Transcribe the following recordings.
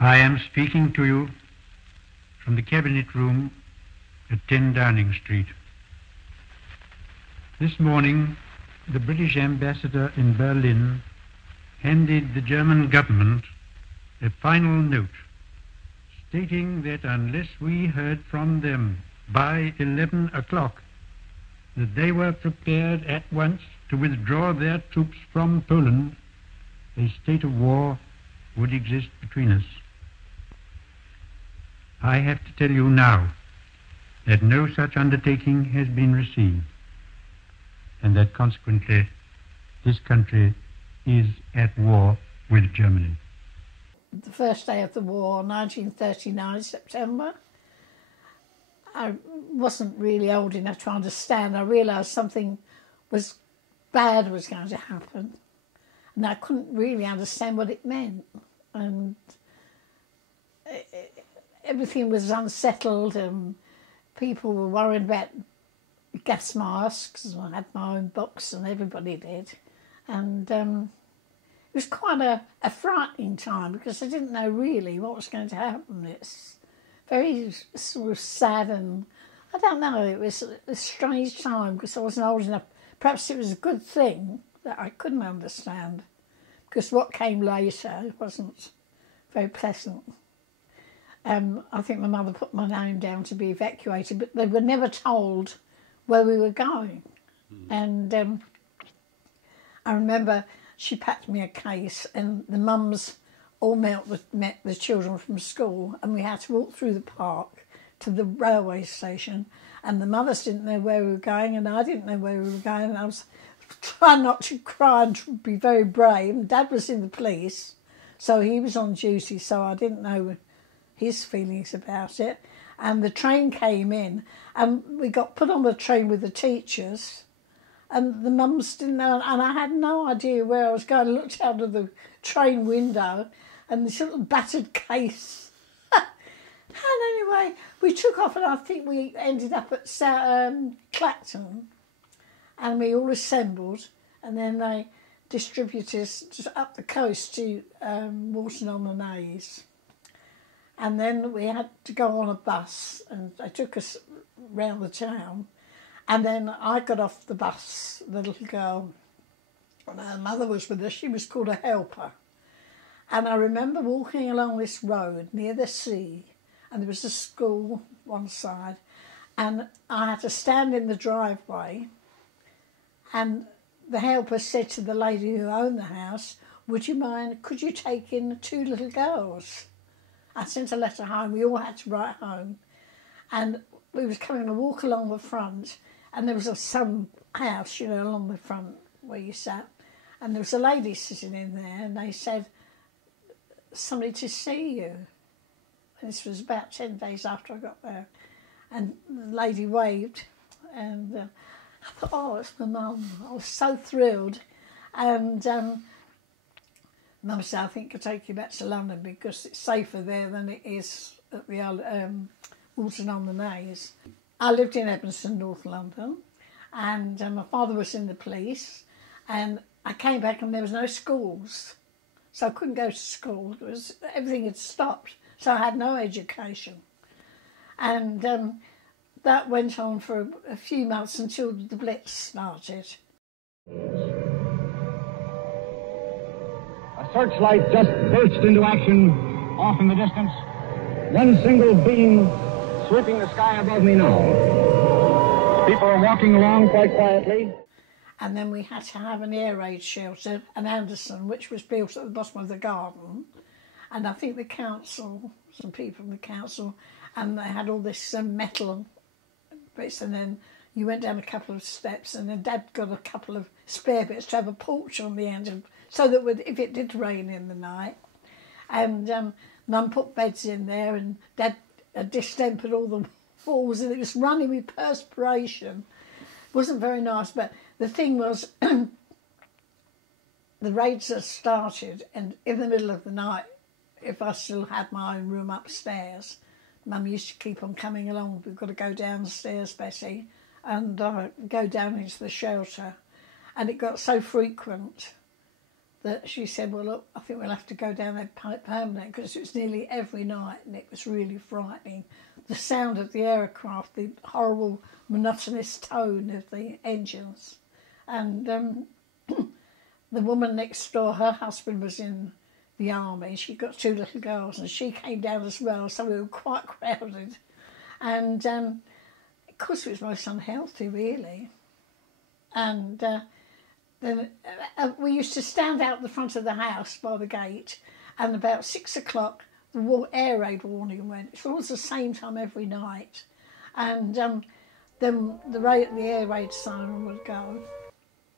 I am speaking to you from the Cabinet Room at 10 Downing Street. This morning, the British ambassador in Berlin handed the German government a final note stating that unless we heard from them by 11 o'clock, that they were prepared at once to withdraw their troops from Poland, a state of war would exist between us. I have to tell you now that no such undertaking has been received, and that consequently this country is at war with Germany. The first day of the war, 1939, September, I wasn't really old enough to understand. I realised something bad was going to happen, and I couldn't really understand what it meant. And everything was unsettled, and people were worried about gas masks. I had my own box, and everybody did. And it was quite a frightening time because I didn't know really what was going to happen. It's very sort of sad, and I don't know, it was a strange time because I wasn't old enough. Perhaps it was a good thing that I couldn't understand, because what came later wasn't very pleasant. I think my mother put my name down to be evacuated, but they were never told where we were going. And I remember she packed me a case, and the mums all met the children from school, and we had to walk through the park to the railway station, and the mothers didn't know where we were going, and I didn't know where we were going, and I was trying not to cry and to be very brave. And Dad was in the police, so he was on duty, so I didn't know his feelings about it. And the train came in, and we got put on the train with the teachers, and the mums didn't know, and I had no idea where I was going. I looked out of the train window, and this little battered case. And anyway, we took off, and I think we ended up at Clacton, and we all assembled, and then they distributed us up the coast to Walton-on-the-Naze. And then we had to go on a bus, and they took us round the town. And then I got off the bus, the little girl, and her mother was with us. She was called a helper. And I remember walking along this road near the sea, and there was a school one side, and I had to stand in the driveway, and the helper said to the lady who owned the house, "Would you mind, could you take in 2 little girls?" I sent a letter home. We all had to write home. And we was coming to walk along the front, and there was some house, you know, along the front where you sat, and there was a lady sitting in there, and they said, "Somebody to see you." And this was about 10 days after I got there. And the lady waved, and I thought, oh, it's my mum. I was so thrilled. And Mum said, "I think I'll take you back to London because it's safer there than it is at the Walton-on-the-Naze." I lived in Evanston, North London, and my father was in the police, and I came back and there was no schools, so I couldn't go to school. Everything had stopped, so I had no education. And that went on for a few months until the Blitz started. A searchlight just burst into action off in the distance. One single beam sweeping the sky above me now. People are walking along quite quietly. And then we had to have an air raid shelter, an Anderson, which was built at the bottom of the garden. And I think the council, some people from the council, and they had all this metal bits, and then you went down a couple of steps, and then Dad got a couple of spare bits to have a porch on the end, so that if it did rain in the night. And Mum put beds in there, and Dad distempered all the walls, and it was running with perspiration. It wasn't very nice, but the thing was, the raids had started, and in the middle of the night, if I still had my own room upstairs, Mum used to keep on coming along. "We've got to go downstairs, Betty," and go down into the shelter. And it got so frequent that she said, well, look, I think we'll have to go down that pipe permanent, because it was nearly every night and it was really frightening. The sound of the aircraft, the horrible monotonous tone of the engines. And the woman next door, her husband was in the army. She got 2 little girls and she came down as well, so we were quite crowded. And of course it was most unhealthy, really. And then we used to stand out the front of the house by the gate, and about 6 o'clock the air raid warning went. It was the same time every night. And then the air raid siren would go.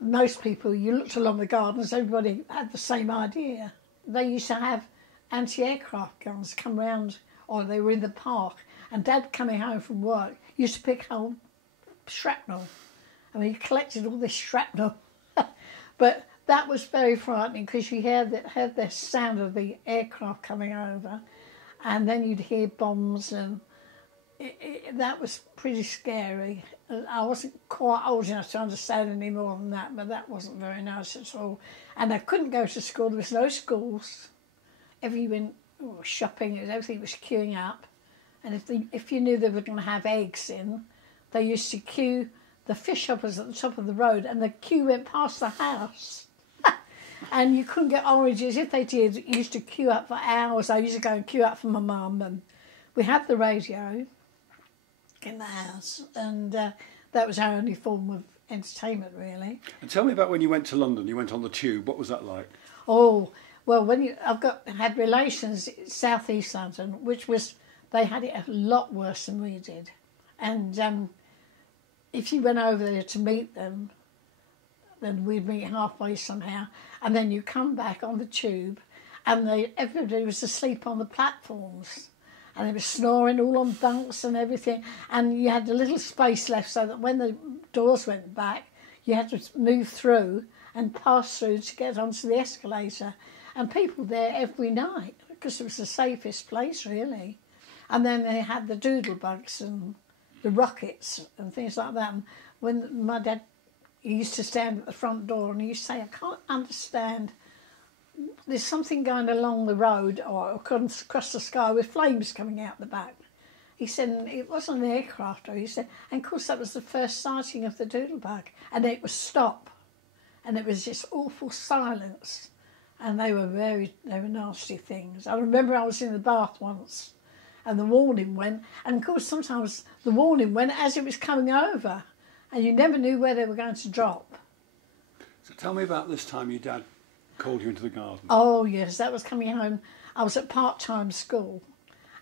Most people, you looked along the gardens, everybody had the same idea. They used to have anti-aircraft guns come round, or they were in the park, and Dad, coming home from work, used to pick whole shrapnel. I mean, he collected all this shrapnel. But that was very frightening, because you heard the sound of the aircraft coming over, and then you'd hear bombs, and that was pretty scary. I wasn't quite old enough to understand any more than that, but that wasn't very nice at all. And I couldn't go to school. There was no schools. If you went shopping, everything was queuing up. And if you knew they were going to have eggs in, they used to queue. The fish shop was at the top of the road, and the queue went past the house. And you couldn't get oranges. If they did, you used to queue up for hours. I used to go and queue up for my mum. And we had the radio in the house, and that was our only form of entertainment, really. And tell me about when you went to London. You went on the tube. What was that like? Oh, well, had relations in South East London, they had it a lot worse than we did. And if you went over there to meet them, then we'd meet halfway somehow, and then you come back on the tube, and everybody was asleep on the platforms. And they were snoring all on bunks and everything. And you had a little space left, so that when the doors went back, you had to move through and pass through to get onto the escalator. And people there every night, because it was the safest place, really. And then they had the doodlebugs and the rockets and things like that. And when my dad, he used to stand at the front door and he used to say, I can't understand. There's something going along the road or across the sky with flames coming out the back. He said, and it wasn't an aircraft. He said, and of course that was the first sighting of the doodlebug. And it was stop. And it was just awful silence. And they were nasty things. I remember I was in the bath once and the warning went. And of course sometimes the warning went as it was coming over. And you never knew where they were going to drop. So tell me about this time your dad called you into the garden. Oh, yes, that was coming home. I was at part-time school,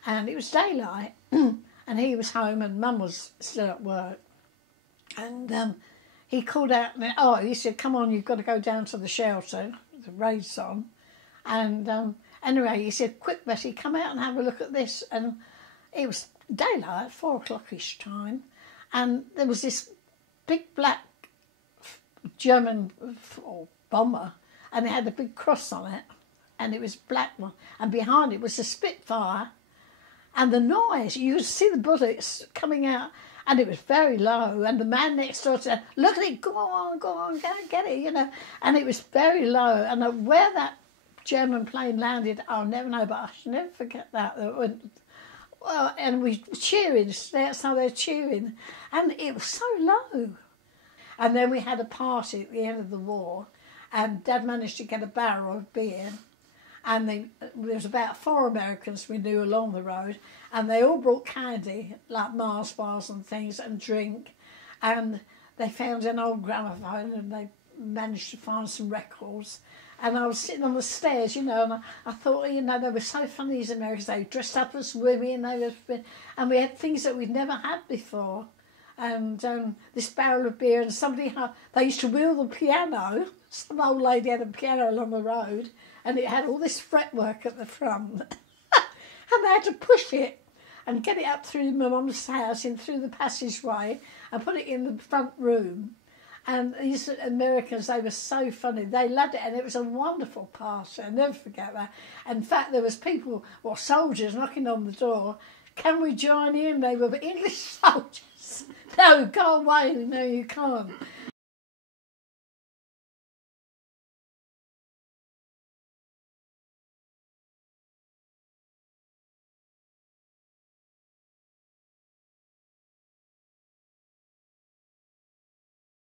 and it was daylight, and he was home, and Mum was still at work. And he called out, he said, come on, you've got to go down to the shelter, the raid's on. And anyway, he said, quick, Betty, come out and have a look at this. And it was daylight, 4 o'clock-ish time, and there was this big black German bomber, and it had a big cross on it, and it was black one, and behind it was a Spitfire, and the noise, you could see the bullets coming out, and it was very low, and the man next door said, look at it, go on, go and get it, and it was very low, and where that German plane landed, I'll never know, but I shall never forget that. Well, and we were cheering, that's how they're cheering, and it was so low. And then we had a party at the end of the war, and Dad managed to get a barrel of beer, and there was about 4 Americans we knew along the road, and they all brought candy, like Mars bars and things, and drink, and they found an old gramophone, and they managed to find some records. And I was sitting on the stairs, and I thought, they were so funny, these Americans. They dressed up as women, and we had things that we'd never had before. And this barrel of beer, and they used to wheel the piano. Some old lady had a piano along the road, and it had all this fretwork at the front. And they had to push it and get it up through my mum's house, in through the passageway, and put it in the front room. And these Americans, they were so funny. They loved it, and it was a wonderful party. I'll never forget that. In fact, there was people, soldiers, knocking on the door. Can we join in? They were English soldiers. No, go away. No, you can't.